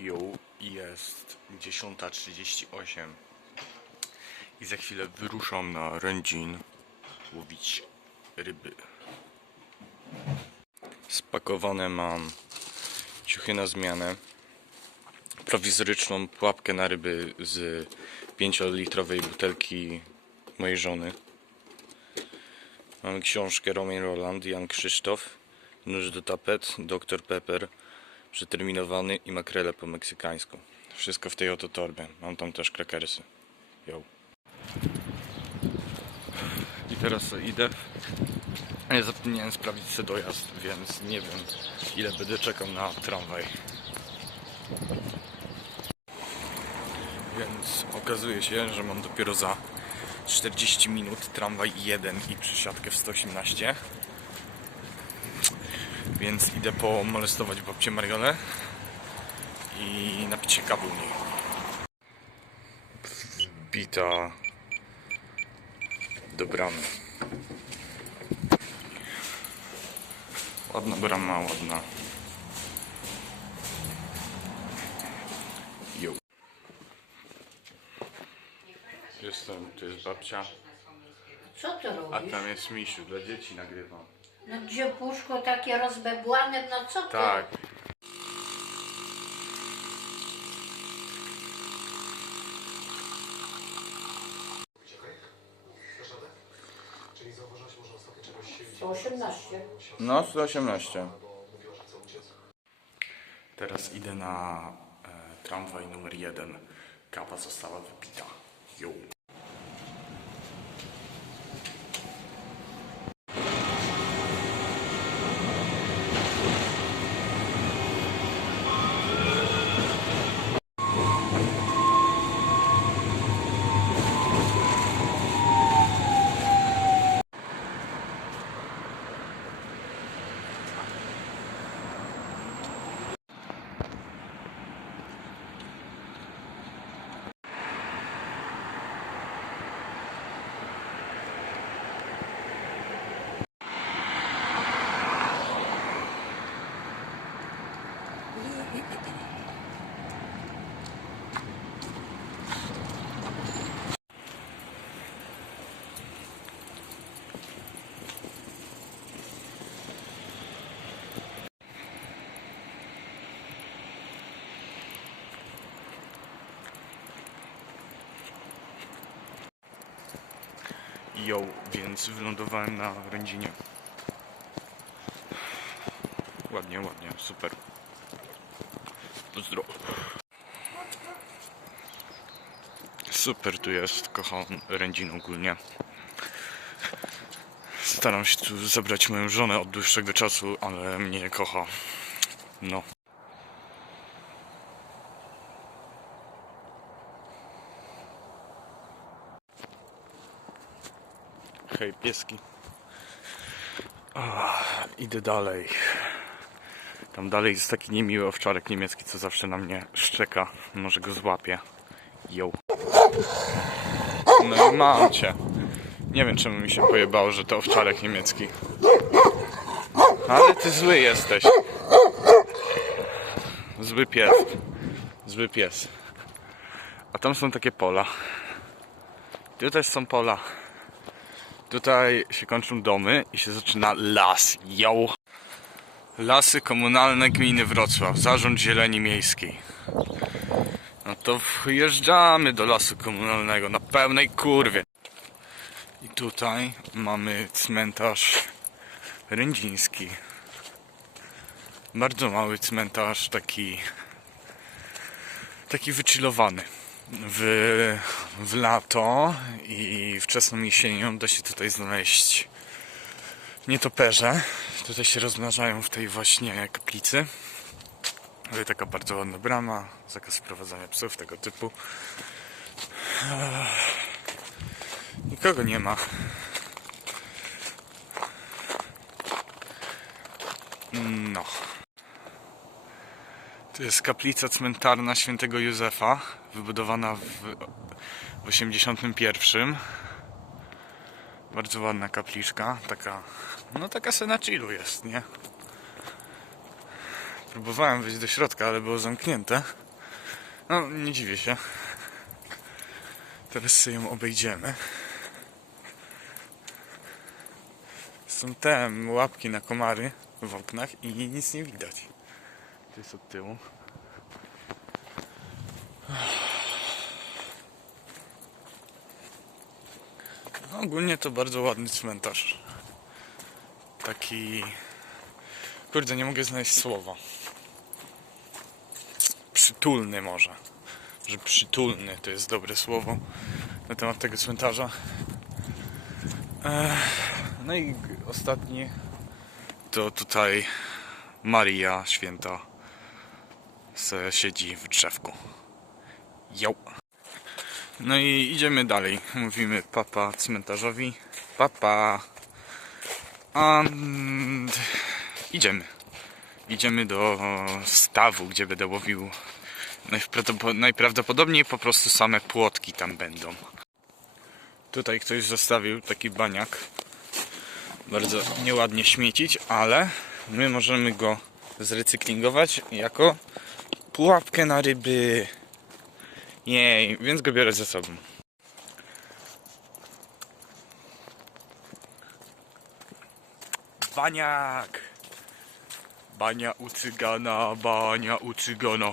Jo, jest 10:38 i za chwilę wyruszam na Rędzin łowić ryby. Spakowane mam ciuchy na zmianę, prowizoryczną pułapkę na ryby z 5-litrowej butelki mojej żony. Mam książkę Romain Rolland, Jan Krzysztof, nóż do tapet, Dr Pepper przeterminowany i makrele po meksykańsku. Wszystko w tej oto torbie. Mam tam też krakersy. Yo. I teraz idę. Ja zapomniałem sprawdzić sobie dojazd, więc nie wiem, ile będę czekał na tramwaj. Więc okazuje się, że mam dopiero za 40 minut tramwaj 1 i przesiadkę w 118. Więc idę pomolestować babcię Mariolę i napić się kawy u niej. Wbita do bramy. Ładna brama, ładna. Jo. Tu jest babcia. Co ty A robisz? tam jest Misiu, dla dzieci nagrywam. No gdzie puszko takie rozbebłane, no co ty? Tak. Czyli zauważyłaś może ostatnio czegoś się 118. No, 118. Teraz idę na tramwaj numer 1. Kawa została wypita. Jo. Jo, więc wylądowałem na Rędzinie. Ładnie, ładnie, super. Pozdro. Super tu jest, kocham Rędzin ogólnie. Staram się tu zabrać moją żonę od dłuższego czasu, ale mnie nie kocha. No. Hej, pieski. Idę dalej. Tam dalej jest taki niemiły owczarek niemiecki, co zawsze na mnie szczeka. Może go złapię. Jo. No i mam cię. Nie wiem, czemu mi się pojebało, że to owczarek niemiecki. Ale ty zły jesteś. Zły pies. Zły pies. A tam są takie pola. Tutaj są pola. Tutaj się kończą domy i się zaczyna las. Yo! Lasy komunalne gminy Wrocław. Zarząd Zieleni Miejskiej. No to wjeżdżamy do lasu komunalnego na pełnej kurwie. I tutaj mamy cmentarz rędziński. Bardzo mały cmentarz, taki wychillowany. W lato i wczesną jesienią da się tutaj znaleźć nietoperze. Tutaj się rozmnażają w tej właśnie kaplicy. Tutaj taka bardzo ładna brama, zakaz wprowadzania psów, tego typu. Nikogo nie ma. No. To jest kaplica cmentarna świętego Józefa, wybudowana w 81. Bardzo ładna kapliczka, taka se na chillu jest, nie? Próbowałem wejść do środka, ale było zamknięte. No, nie dziwię się. Teraz sobie ją obejdziemy. Są te łapki na komary w oknach i nic nie widać. To jest od tyłu. No, ogólnie to bardzo ładny cmentarz. Taki... Kurde, nie mogę znaleźć słowa. Przytulny może. Że przytulny to jest dobre słowo na temat tego cmentarza. No i ostatni to tutaj Maria Święta siedzi w drzewku. Jo. No i idziemy dalej. Mówimy papa cmentarzowi. Papa. Idziemy. Idziemy do stawu, gdzie będę łowił. Najprawdopodobniej po prostu same płotki tam będą. Tutaj ktoś zostawił taki baniak. Bardzo nieładnie śmiecić, ale my możemy go zrecyklingować jako pułapkę na ryby. Jej, więc go biorę ze sobą. Baniak! Bania u cygana, hej! Bania u cygana,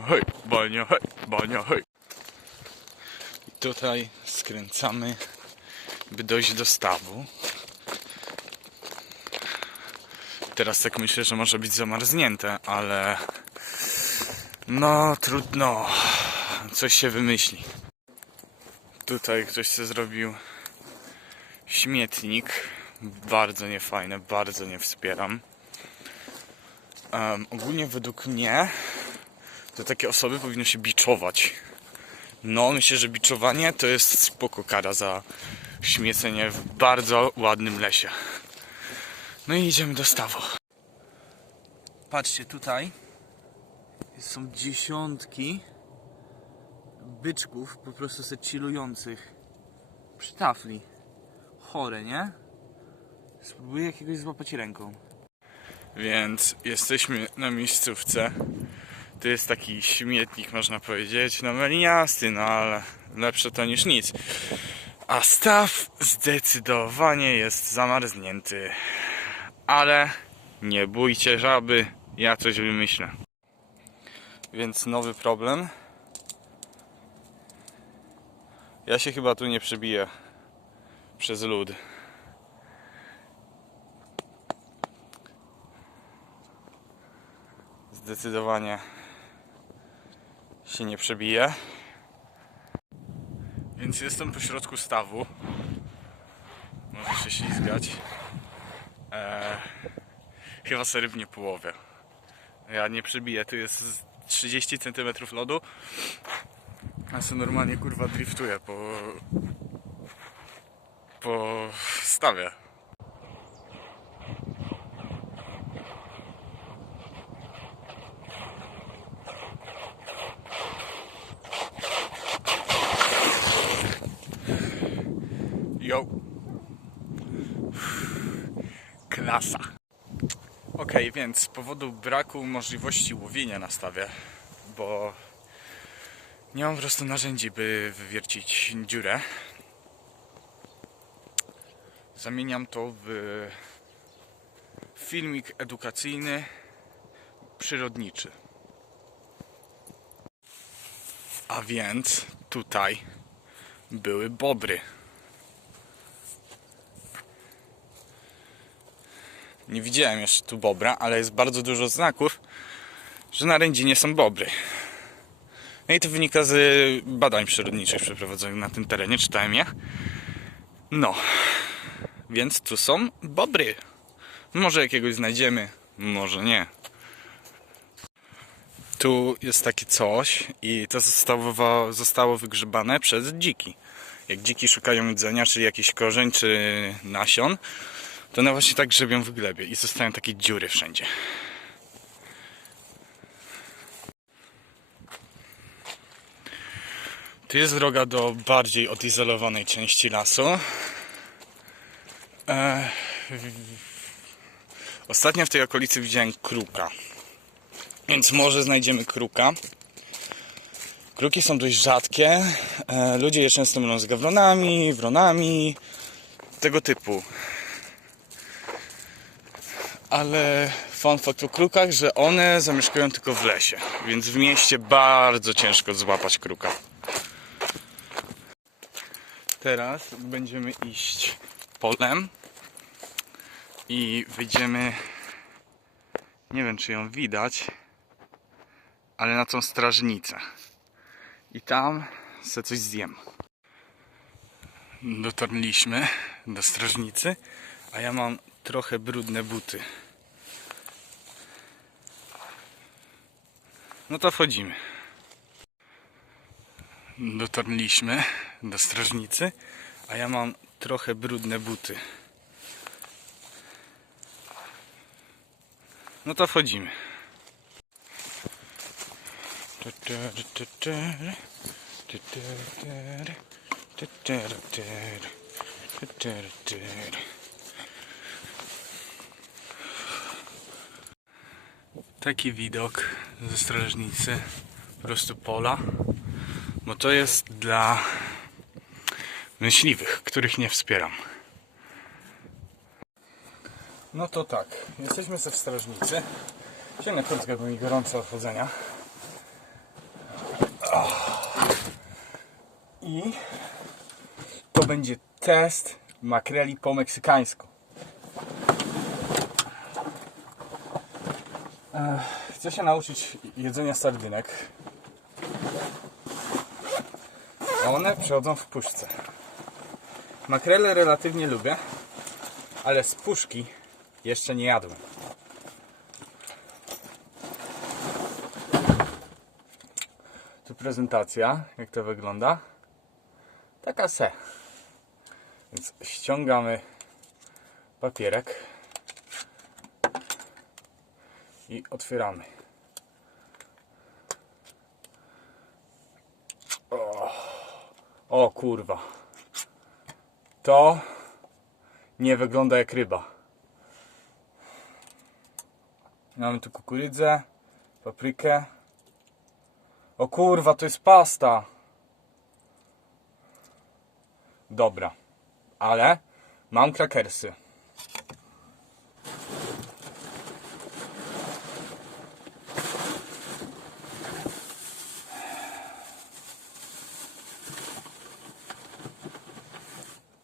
hej! Bania, hej! I tutaj skręcamy, by dojść do stawu. Teraz tak myślę, że może być zamarznięte, ale... No, trudno. Coś się wymyśli. Tutaj ktoś sobie zrobił śmietnik. Bardzo niefajne, bardzo nie wspieram. Ogólnie według mnie to takie osoby powinno się biczować. No, myślę, że biczowanie to jest spoko kara za śmiecenie w bardzo ładnym lesie. No i idziemy do stawu. Patrzcie tutaj. Są dziesiątki byczków po prostu se chillujących przy tafli. Chore, nie? Spróbuję jakiegoś złapać ręką. Więc jesteśmy na miejscówce. To jest taki śmietnik, można powiedzieć. No meliniasty, no ale lepsze to niż nic. A staw zdecydowanie jest zamarznięty. Ale nie bójcie żaby, ja coś wymyślę. Więc nowy problem. Ja się chyba tu nie przebiję przez lód. Zdecydowanie się nie przebiję. Więc jestem po środku stawu. Może się ślizgać. Chyba sobie rybnie połowię. Ja nie przebiję, tu jest 30 cm lodu. Ja sobie normalnie kurwa driftuję po stawie. Yo. Klasa. Okej, więc z powodu braku możliwości łowienia na stawie, bo nie mam po prostu narzędzi, by wywiercić dziurę, zamieniam to w filmik edukacyjny, przyrodniczy. A więc tutaj były bobry. Nie widziałem jeszcze tu bobra, ale jest bardzo dużo znaków, że na Rędzinie są bobry. No i to wynika z badań przyrodniczych przeprowadzonych na tym terenie, czytałem je. No, więc tu są bobry. Może jakiegoś znajdziemy, może nie. Tu jest takie coś i to zostało wygrzebane przez dziki. Jak dziki szukają jedzenia, czy jakiś korzeń, czy nasion, to one właśnie tak grzebią w glebie i zostają takie dziury wszędzie. Tu jest droga do bardziej odizolowanej części lasu. Ostatnio w tej okolicy widziałem kruka. Więc może znajdziemy kruka. Kruki są dość rzadkie. Ludzie je często mylą z gawronami, wronami, tego typu. Ale fun fact o krukach, że one zamieszkują tylko w lesie. Więc w mieście bardzo ciężko złapać kruka. Teraz będziemy iść polem i wyjdziemy, nie wiem czy ją widać, ale na tą strażnicę. I tam sobie coś zjem. Dotarliśmy do strażnicy, a ja mam trochę brudne buty. No to wchodzimy. Dotarliśmy do strażnicy, a ja mam trochę brudne buty. No to wchodzimy. Taki widok ze strażnicy, po prostu pola, bo to jest dla myśliwych, których nie wspieram. No to tak, jesteśmy w strażnicy. Sięgnę kurtkę, bo mi gorąco od chodzenia. I to będzie test makreli po meksykańsku. Chcę się nauczyć jedzenia sardynek. A one przychodzą w puszce. Makrele relatywnie lubię, ale z puszki jeszcze nie jadłem. Tu prezentacja, jak to wygląda. Taka se. Więc ściągamy papierek i otwieramy. O kurwa. To nie wygląda jak ryba. Mamy tu kukurydzę, paprykę. O kurwa, to jest pasta. Dobra, ale mam krakersy.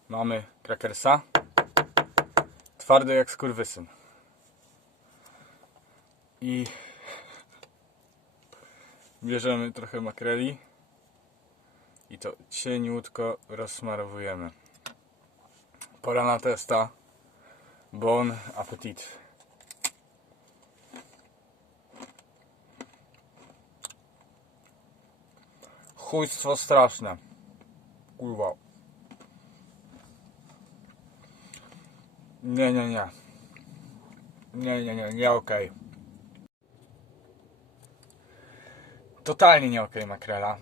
Mamy krakersa. Twardy jak skurwysyn. I bierzemy trochę makreli i to cieniutko rozsmarowujemy. Pora na testa. Bon appetit. Chujstwo straszne. Kurwa. Nie okej. Totalnie nie okej makrela.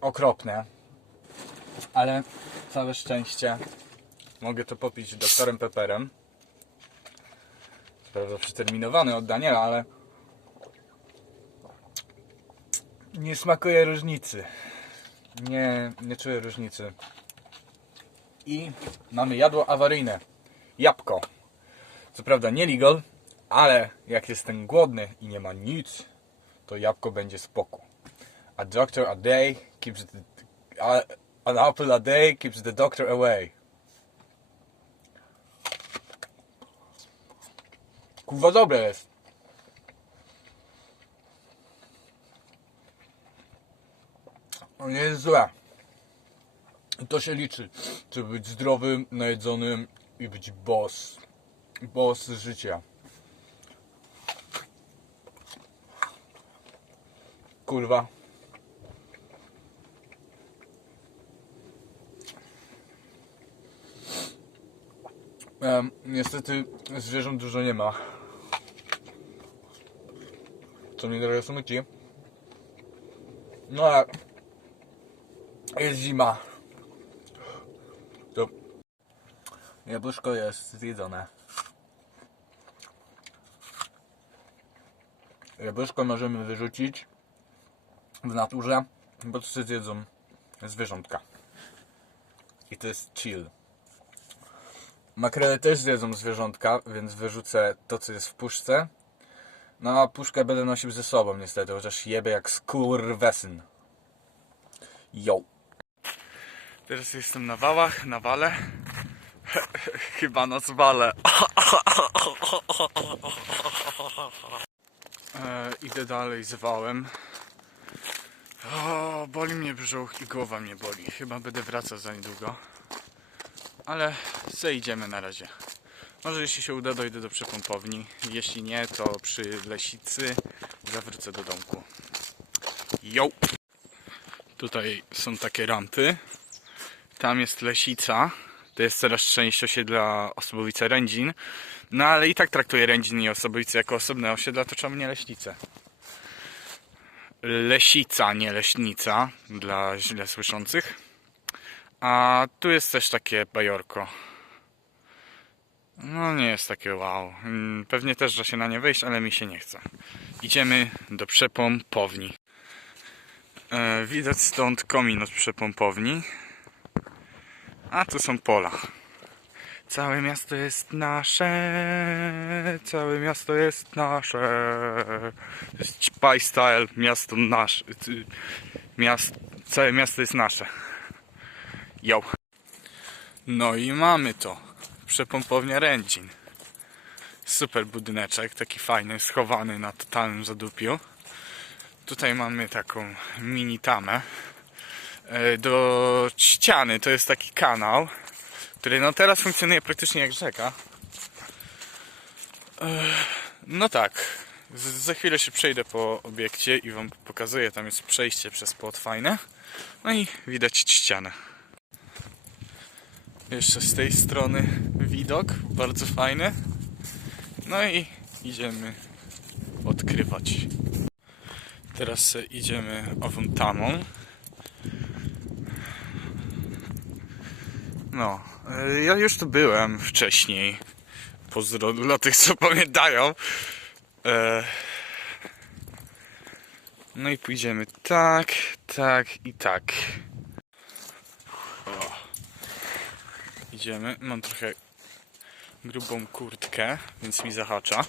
Okropne. Ale całe szczęście mogę to popić doktorem Pepperem. Prawda, przeterminowany od Daniela, ale nie smakuje różnicy. Nie czuję różnicy. I mamy jadło awaryjne. Jabłko. Co prawda nie legal, ale jak jestem głodny i nie ma nic, to jabłko będzie spoko. An apple a day keeps the doctor away. Kurwa dobre jest. No nie jest złe. To się liczy. Żeby być zdrowym, najedzonym i być boss. Boss życia. Kurwa. Niestety zwierząt dużo nie ma. Co mnie trochę smuci. No ale jest zima. To jabłuszko jest zjedzone. Jabłuszko możemy wyrzucić w naturze, bo to sobie zjedzą zwierzątka. I to jest chill. Makrele też zjedzą zwierzątka, więc wyrzucę to, co jest w puszce. No a puszkę będę nosił ze sobą niestety, chociaż jebę jak skurwesyn. Yo. Teraz jestem na wałach, na wale. Chyba nas wale. Idę dalej z wałem. O, boli mnie brzuch i głowa mnie boli. Chyba będę wracał za niedługo. Ale zejdziemy na razie. Może jeśli się uda, dojdę do przepompowni. Jeśli nie, to przy Lesicy zawrócę do domku. Yo! Tutaj są takie rampy. Tam jest Lesica. To jest coraz część osiedla Osobowice-Rędzin. No ale i tak traktuję Rędzin i Osobowice jako osobne osiedla, to czemu nie Leśnice? Lesica, nie Leśnica, dla źle słyszących. A tu jest też takie bajorko. No nie jest takie wow. Pewnie też da się na nie wejść, ale mi się nie chce. Idziemy do przepompowni. Widać stąd komin od przepompowni. A tu są pola. Całe miasto jest nasze. Całe miasto jest nasze. To jest Spy Style. Miasto nasze. Całe miasto jest nasze. Yo. No i mamy to. Przepompownia Rędzin. Super budyneczek, taki fajny, schowany na totalnym zadupiu. Tutaj mamy taką mini tamę. Do ściany to jest taki kanał, który no teraz funkcjonuje praktycznie jak rzeka. No tak, za chwilę się przejdę po obiekcie i wam pokazuję, tam jest przejście przez płot fajne. No i widać ścianę. Jeszcze z tej strony widok, bardzo fajny. No i idziemy odkrywać. Teraz idziemy ową tamą. No, ja już tu byłem wcześniej. Pozdro dla tych, co pamiętają. No i pójdziemy tak, tak i tak. O. Idziemy. Mam trochę grubą kurtkę, więc mi zahacza.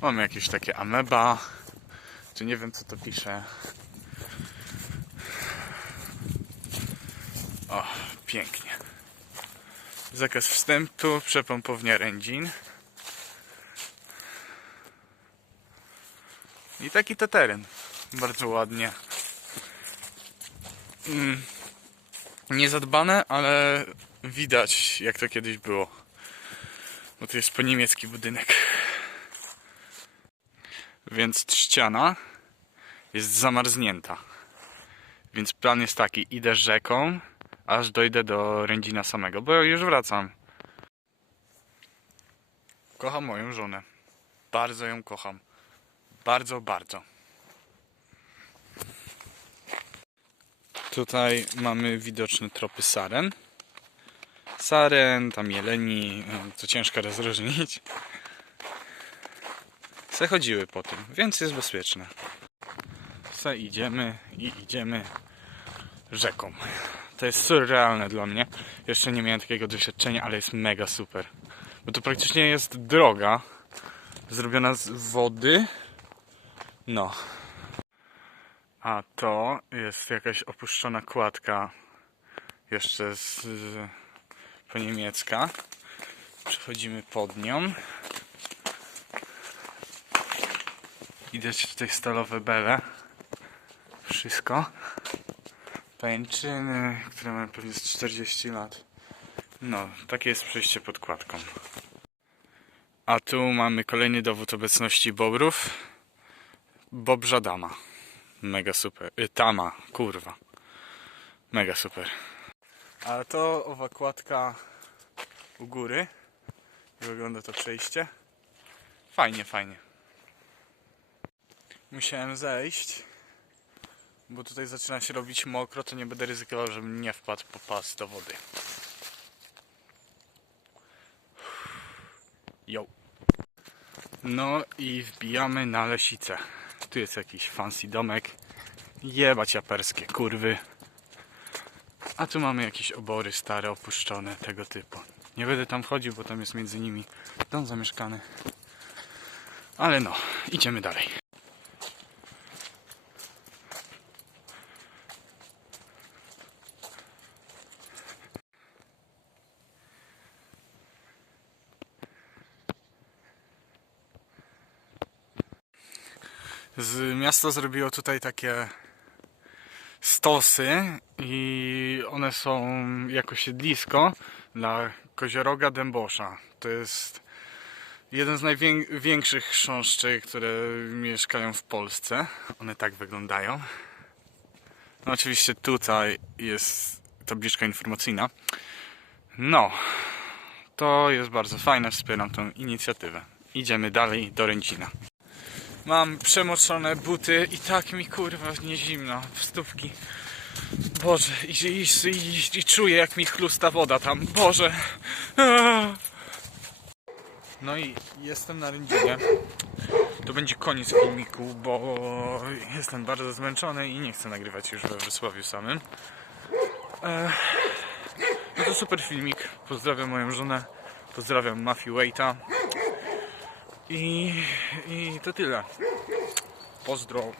Mam jakieś takie ameba. Tu nie wiem, co to pisze. O, pięknie. Zakaz wstępu, przepompownia Rędzin. I taki to teren. Bardzo ładnie. Niezadbane, ale widać, jak to kiedyś było. Bo to jest po niemiecki budynek. Więc ściana jest zamarznięta. Więc plan jest taki, idę rzeką, aż dojdę do Rędzina samego, bo już wracam. Kocham moją żonę. Bardzo ją kocham. Bardzo, bardzo. Tutaj mamy widoczne tropy saren. Saren, tam jeleni, to ciężko rozróżnić. Se chodziły po tym, więc jest bezpieczne. Se idziemy i idziemy rzeką. To jest surrealne dla mnie. Jeszcze nie miałem takiego doświadczenia, ale jest mega super. Bo to praktycznie jest droga zrobiona z wody. No. A to jest jakaś opuszczona kładka jeszcze po niemiecka. Przechodzimy pod nią. Widać tutaj stalowe bele. Wszystko. Pajęczyny, które mają pewnie z 40 lat. No, takie jest przejście pod kładką. A tu mamy kolejny dowód obecności bobrów. Bobrza dama. Mega super. Tama, kurwa. Mega super. A to owa kładka u góry. Wygląda to przejście. Fajnie, fajnie. Musiałem zejść, bo tutaj zaczyna się robić mokro, to nie będę ryzykował, żebym nie wpadł po pas do wody. Yo. No i wbijamy na Lesicę. Tu jest jakiś fancy domek. Jebać japerskie kurwy. A tu mamy jakieś obory stare, opuszczone, tego typu. Nie będę tam wchodził, bo tam jest między nimi dom zamieszkany. Ale no, idziemy dalej. Miasto zrobiło tutaj takie stosy i one są jako siedlisko dla kozioroga dębosza. To jest jeden z największych chrząszczy, które mieszkają w Polsce. One tak wyglądają. No oczywiście tutaj jest tabliczka informacyjna. No, to jest bardzo fajne, wspieram tą inicjatywę. Idziemy dalej do Ręcina. Mam przemoczone buty i tak mi kurwa nie zimno w stópki. Boże, i czuję jak mi chlusta woda tam. Boże. No i jestem na Rędzinie. To będzie koniec filmiku, bo jestem bardzo zmęczony i nie chcę nagrywać już we Wrocławiu samym. No to super filmik. Pozdrawiam moją żonę. Pozdrawiam Mafii Waita. I to tyle. Pozdro.